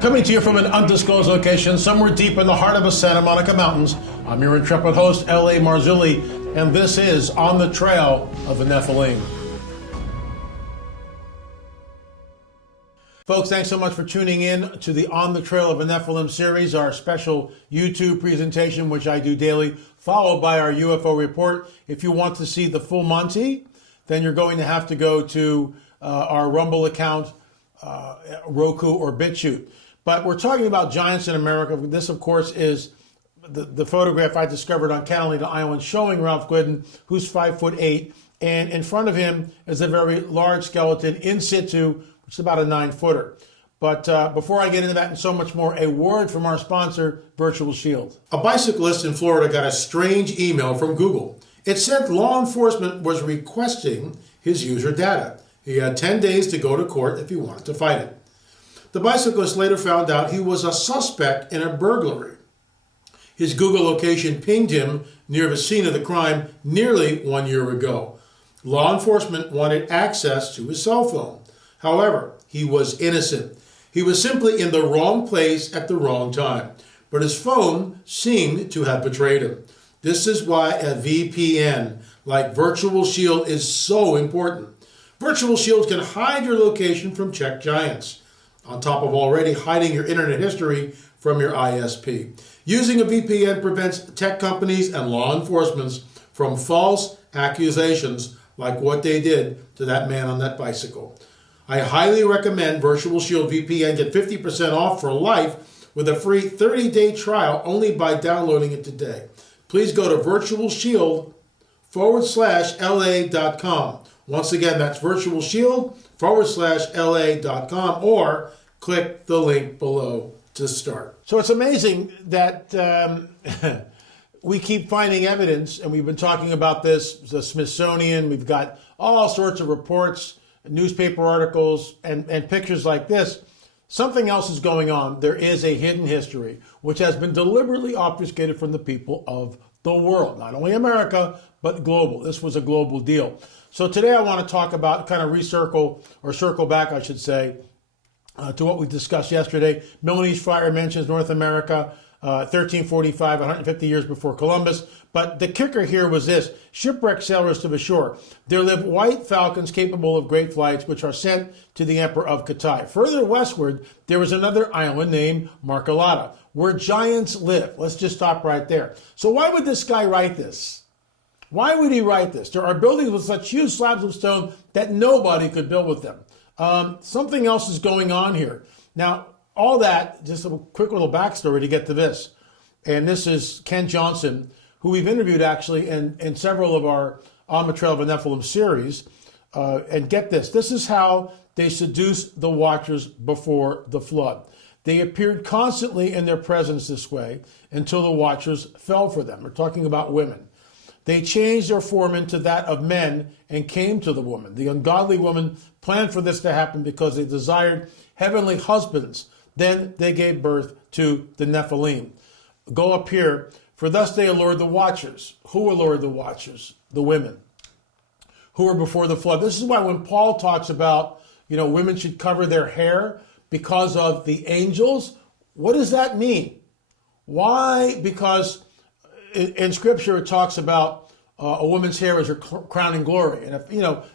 Coming to you from an undisclosed location somewhere deep in the heart of the Santa Monica Mountains, I'm your intrepid host, L.A. Marzulli, and this is On the Trail of the Nephilim. Folks, thanks so much for tuning in to the On the Trail of the Nephilim series, our special YouTube presentation, which I do daily, followed by our UFO report. If you want to see the full Monty, then you're going to have to go to our Rumble account, Roku or Bitchute. But we're talking about giants in America. This, of course, is the photograph I discovered on Catalina Island showing Ralph Glidden, who's 5'8", and in front of him is a very large skeleton in situ, which is about a 9-footer. But before I get into that and so much more, a word from our sponsor, Virtual Shield. A bicyclist in Florida got a strange email from Google. It said law enforcement was requesting his user data. He had 10 days to go to court if he wanted to fight it. The bicyclist later found out he was a suspect in a burglary. His Google location pinged him near the scene of the crime nearly 1 year ago. Law enforcement wanted access to his cell phone. However, he was innocent. He was simply in the wrong place at the wrong time. But his phone seemed to have betrayed him. This is why a VPN like Virtual Shield is so important. Virtual Shield can hide your location from Czech giants, on top of already hiding your internet history from your ISP. Using a VPN prevents tech companies and law enforcement from false accusations like what they did to that man on that bicycle. I highly recommend Virtual Shield VPN. Get 50% off for life with a free 30-day trial only by downloading it today. Please go to virtualshield.la.com. Once again, that's virtualshield.la.com, or click the link below to start. So it's amazing that we keep finding evidence, and we've been talking about this, the Smithsonian, we've got all sorts of reports, newspaper articles, and pictures like this. Something else is going on. There is a hidden history, which has been deliberately obfuscated from the people of the world, not only America, but global. This was a global deal. So today I want to talk about, kind of circle back, I should say, to what we discussed yesterday. Milanese Friar mentions North America, 1345, 150 years before Columbus. But the kicker here was this: shipwrecked sailors to the shore. There live white falcons capable of great flights, which are sent to the Emperor of Kitai. Further westward, there was another island named Markalata, where giants live. Let's just stop right there. So why would this guy write this? Why would he write this? There are buildings with such huge slabs of stone that nobody could build with them. Something else is going on here. Now, all that, just a quick little backstory to get to this. And this is Ken Johnson, who we've interviewed actually in several of our On the Trail of the Nephilim series. And get this, this is how they seduced the watchers before the flood. They appeared constantly in their presence this way until the watchers fell for them. We're talking about women. They changed their form into that of men and came to the woman. The ungodly woman planned for this to happen because they desired heavenly husbands. Then they gave birth to the Nephilim. Go up here. For thus they allured the watchers. Who allured the watchers? The women who were before the flood. This is why when Paul talks about, women should cover their hair because of the angels, what does that mean? Why? Because in Scripture, it talks about a woman's hair is her crowning glory. And if,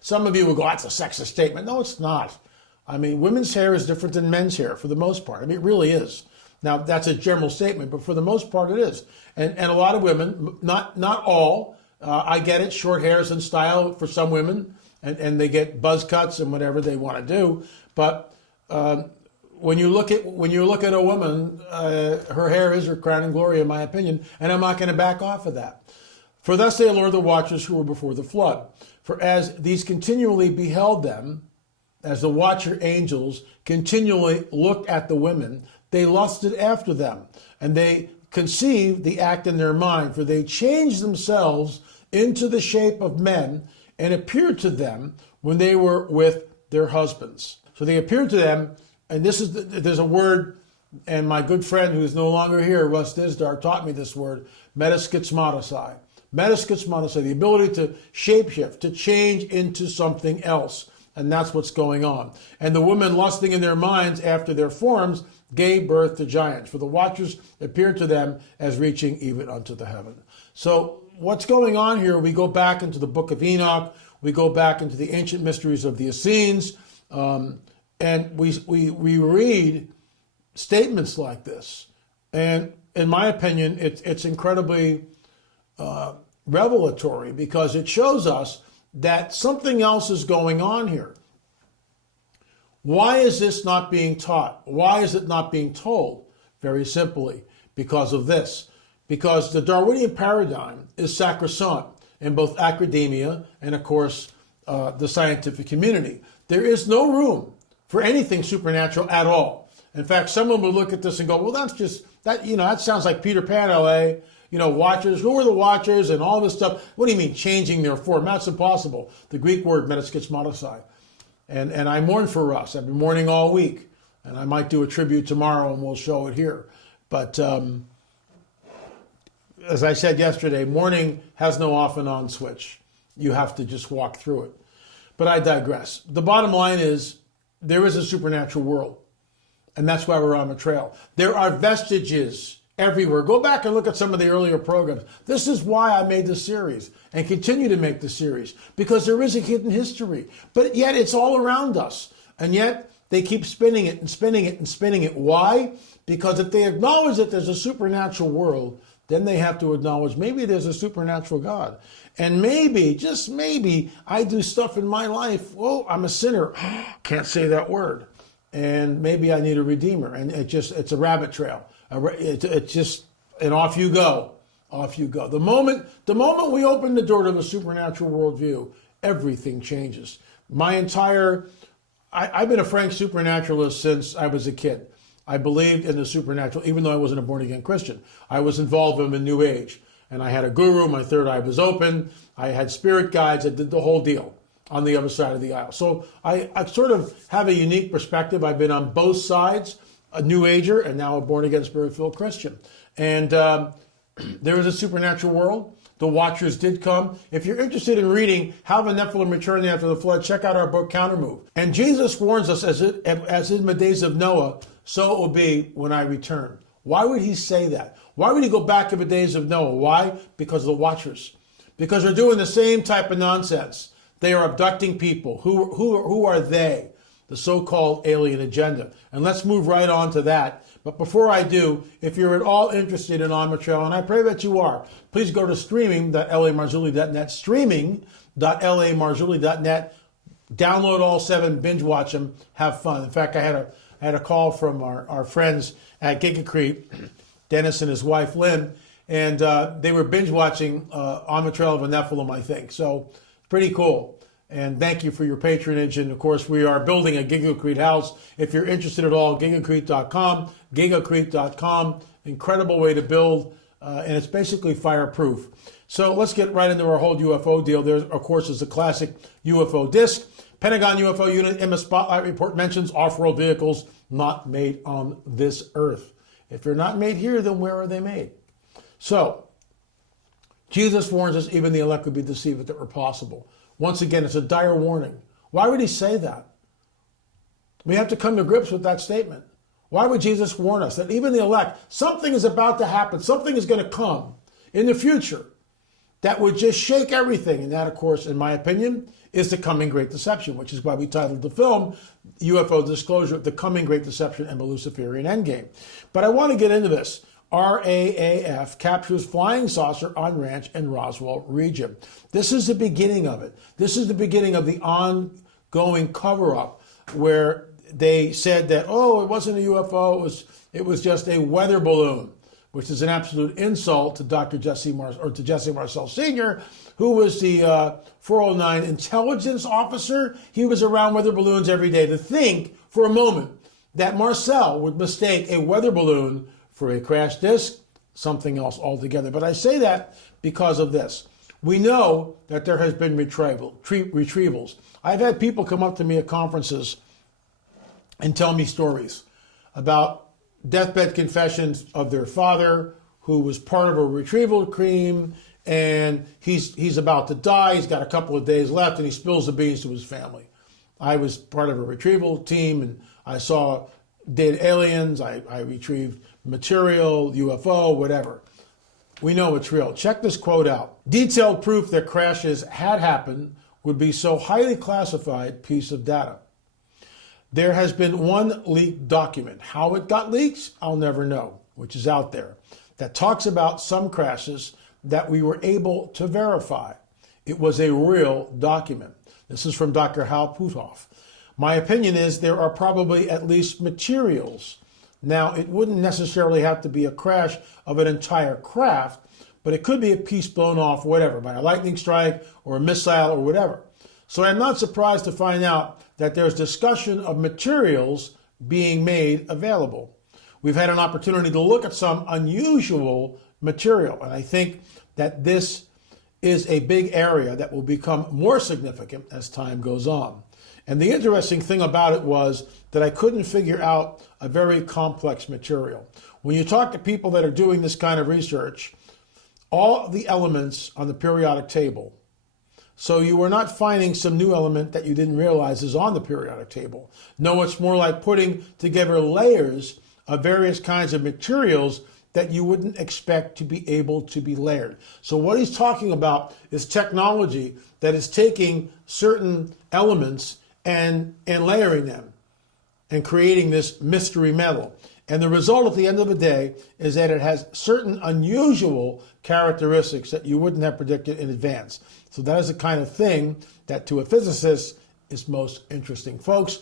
some of you will go, that's a sexist statement. No, it's not. I mean, women's hair is different than men's hair for the most part. I mean, it really is. Now, that's a general statement, but for the most part, it is. And a lot of women, not all, I get it, short hair is in style for some women, and they get buzz cuts and whatever they want to do. But when you look at a woman, her hair is her crowning glory, in my opinion, and I'm not going to back off of that. For thus they allured the watchers who were before the flood. For as these continually beheld them, as the watcher angels continually looked at the women, they lusted after them, and they conceived the act in their mind. For they changed themselves into the shape of men and appeared to them when they were with their husbands. So they appeared to them. And there's a word, and my good friend who's no longer here, Russ Dizdar, taught me this word, metaschizmatisai. Metaschizmatisai, the ability to shapeshift, to change into something else. and that's what's going on. And the women lusting in their minds after their forms gave birth to giants, for the watchers appeared to them as reaching even unto the heaven. So what's going on here, we go back into the book of Enoch, we go back into the ancient mysteries of the Essenes, and we read statements like this. And in my opinion, it's incredibly revelatory, because it shows us that something else is going on here. Why is this not being taught? Why is it not being told? Very simply, because of this. Because the Darwinian paradigm is sacrosanct in both academia and, of course, the scientific community. There is no room for anything supernatural at all. In fact, someone would look at this and go, well, that's just, that sounds like Peter Pan, LA. Watchers, who are the watchers and all this stuff? What do you mean changing their form? That's impossible. The Greek word metaskismatisai. And I mourn for Russ. I've been mourning all week. And I might do a tribute tomorrow and we'll show it here. But as I said yesterday, mourning has no off and on switch. You have to just walk through it. But I digress. The bottom line is there is a supernatural world. And that's why we're on the trail. There are vestiges everywhere. Go back and look at some of the earlier programs. This is why I made this series and continue to make the series, because there is a hidden history, but yet it's all around us. And yet they keep spinning it and spinning it and spinning it. Why? Because if they acknowledge that there's a supernatural world, then they have to acknowledge maybe there's a supernatural God. And maybe, just maybe, I do stuff in my life. Oh, I'm a sinner. Can't say that word. And maybe I need a redeemer. And it's a rabbit trail. It's just, and off you go. Off you go. The moment we open the door to the supernatural worldview, everything changes. I've been a frank supernaturalist since I was a kid. I believed in the supernatural, even though I wasn't a born-again Christian. I was involved in the New Age. And I had a guru, my third eye was open. I had spirit guides, I did the whole deal on the other side of the aisle. So I sort of have a unique perspective. I've been on both sides, a New Ager and now a born-again spirit-filled Christian. And there is a supernatural world. The Watchers did come. If you're interested in reading how the Nephilim returned after the flood, check out our book, Countermove. And Jesus warns us, as in the days of Noah, so it will be when I return. Why would he say that? Why would he go back to the days of Noah? Why? Because of the Watchers. Because they're doing the same type of nonsense. They are abducting people. Who are they? The so-called alien agenda. And let's move right on to that. But before I do, if you're at all interested in On the Trail, and I pray that you are, please go to streaming.lamarzulli.net, streaming.lamarzulli.net, download all 7, binge watch them, have fun. In fact, I had a call from our friends at Gigacrete, Dennis and his wife Lynn, and they were binge watching On the Trail of a Nephilim, I think. So pretty cool. And thank you for your patronage. And of course, we are building a Gigacrete house. If you're interested at all, gigacrete.com, incredible way to build. And it's basically fireproof. So let's get right into our whole UFO deal. There, of course, is the classic UFO disc. Pentagon UFO unit in the Spotlight report mentions off-world vehicles not made on this earth. If they're not made here, then where are they made? So, Jesus warns us even the elect would be deceived if it were possible. Once again, it's a dire warning. Why would he say that? We have to come to grips with that statement. Why would Jesus warn us that even the elect, something is about to happen, something is going to come in the future that would just shake everything? And that, of course, in my opinion, is the coming great deception, which is why we titled the film UFO Disclosure, The Coming Great Deception and the Luciferian Endgame. But I want to get into this. RAAF captures flying saucer on ranch in Roswell region. This is the beginning of it. This is the beginning of the ongoing cover-up where they said that, oh, it wasn't a UFO, it was just a weather balloon, which is an absolute insult to Dr. Jesse Marcel Sr., who was the 409 intelligence officer. He was around weather balloons every day. To think for a moment that Marcel would mistake a weather balloon for a crash disk, something else altogether. But I say that because of this. We know that there has been retrievals. I've had people come up to me at conferences and tell me stories about deathbed confessions of their father, who was part of a retrieval team, and he's about to die. He's got a couple of days left, and he spills the beans to his family. I was part of a retrieval team, and I saw dead aliens. I retrieved material, UFO, whatever. We know it's real. Check this quote out. Detailed proof that crashes had happened would be so highly classified piece of data. There has been one leaked document. How it got leaked, I'll never know, which is out there, that talks about some crashes that we were able to verify. It was a real document. This is from Dr. Hal Puthoff. My opinion is there are probably at least materials. Now, it wouldn't necessarily have to be a crash of an entire craft, but it could be a piece blown off, whatever, by a lightning strike or a missile or whatever. So I'm not surprised to find out that there's discussion of materials being made available. We've had an opportunity to look at some unusual material, and I think that this is a big area that will become more significant as time goes on. And the interesting thing about it was that I couldn't figure out a very complex material. When you talk to people that are doing this kind of research, all the elements on the periodic table, so you are not finding some new element that you didn't realize is on the periodic table. No, it's more like putting together layers of various kinds of materials that you wouldn't expect to be able to be layered. So what he's talking about is technology that is taking certain elements and layering them and creating this mystery metal. And the result at the end of the day is that it has certain unusual characteristics that you wouldn't have predicted in advance. So that is the kind of thing that to a physicist is most interesting. Folks,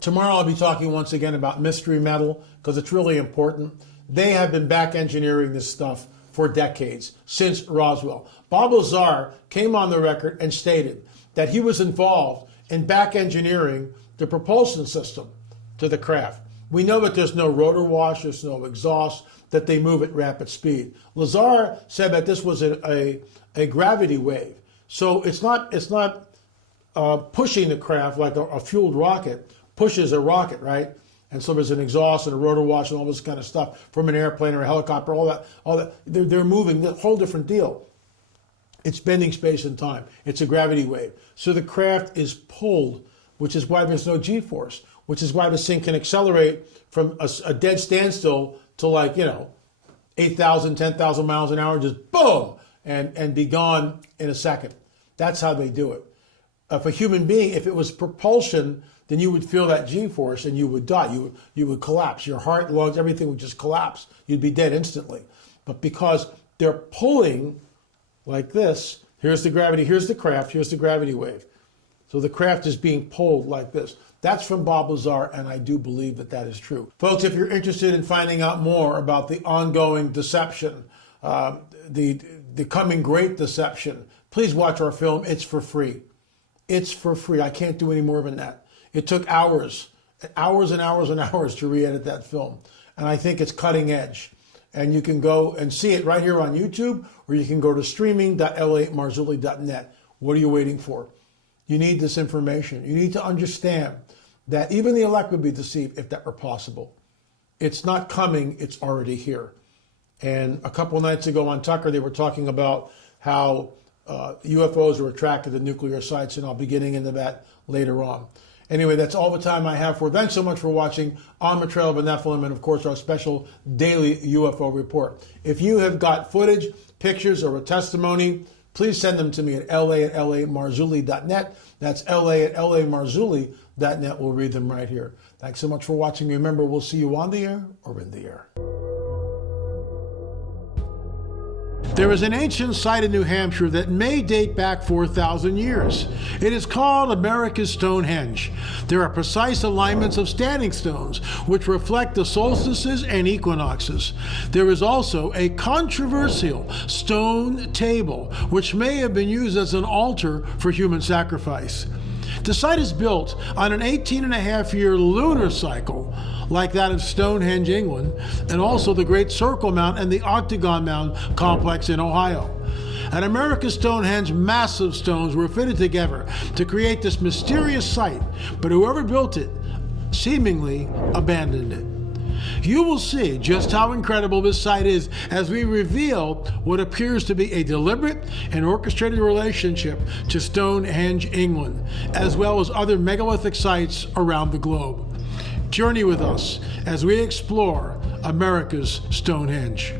tomorrow I'll be talking once again about mystery metal because it's really important. They have been back engineering this stuff for decades, since Roswell. Bob Lazar came on the record and stated that he was involved in back engineering the propulsion system to the craft. We know that there's no rotor wash, there's no exhaust, that they move at rapid speed. Lazar said that this was a gravity wave. So it's not pushing the craft like a fueled rocket pushes a rocket, right? And so there's an exhaust and a rotor wash and all this kind of stuff from an airplane or a helicopter, all that. They're moving, a whole different deal. It's bending space and time. It's a gravity wave. So the craft is pulled, which is why there's no G-force, which is why this thing can accelerate from a dead standstill to 8,000, 10,000 miles an hour, just boom, and be gone in a second. That's how they do it. If a human being, if it was propulsion, then you would feel that G-force and you would die. You would collapse. Your heart, lungs, everything would just collapse. You'd be dead instantly. But because they're pulling like this, here's the gravity, here's the craft, here's the gravity wave. So the craft is being pulled like this. That's from Bob Lazar, and I do believe that that is true. Folks, if you're interested in finding out more about the ongoing deception, the coming great deception, please watch our film. It's for free. It's for free. I can't do any more than that. It took hours and hours and hours to re-edit that film. And I think it's cutting edge. And you can go and see it right here on YouTube, or you can go to streaming.la@marzulli.net. What are you waiting for? You need this information. You need to understand that even the elect would be deceived if that were possible. It's not coming, it's already here. And a couple of nights ago on Tucker, they were talking about how UFOs are attracted to nuclear sites, and I'll be getting into that later on. Anyway, that's all the time I have for. Thanks so much for watching On the Trail of the Nephilim, and of course our special daily UFO report. If you have got footage, pictures, or a testimony, please send them to me at la@marzulli.net. That's la@marzulli.net. We'll read them right here. Thanks so much for watching. Remember, we'll see you on the air or in the air. There is an ancient site in New Hampshire that may date back 4,000 years. It is called America's Stonehenge. There are precise alignments of standing stones, which reflect the solstices and equinoxes. There is also a controversial stone table, which may have been used as an altar for human sacrifice. The site is built on an 18.5-year lunar cycle, like that of Stonehenge, England, and also the Great Circle Mound and the Octagon Mound complex in Ohio. At America's Stonehenge, massive stones were fitted together to create this mysterious site, but whoever built it seemingly abandoned it. You will see just how incredible this site is as we reveal what appears to be a deliberate and orchestrated relationship to Stonehenge, England, as well as other megalithic sites around the globe. Journey with us as we explore America's Stonehenge.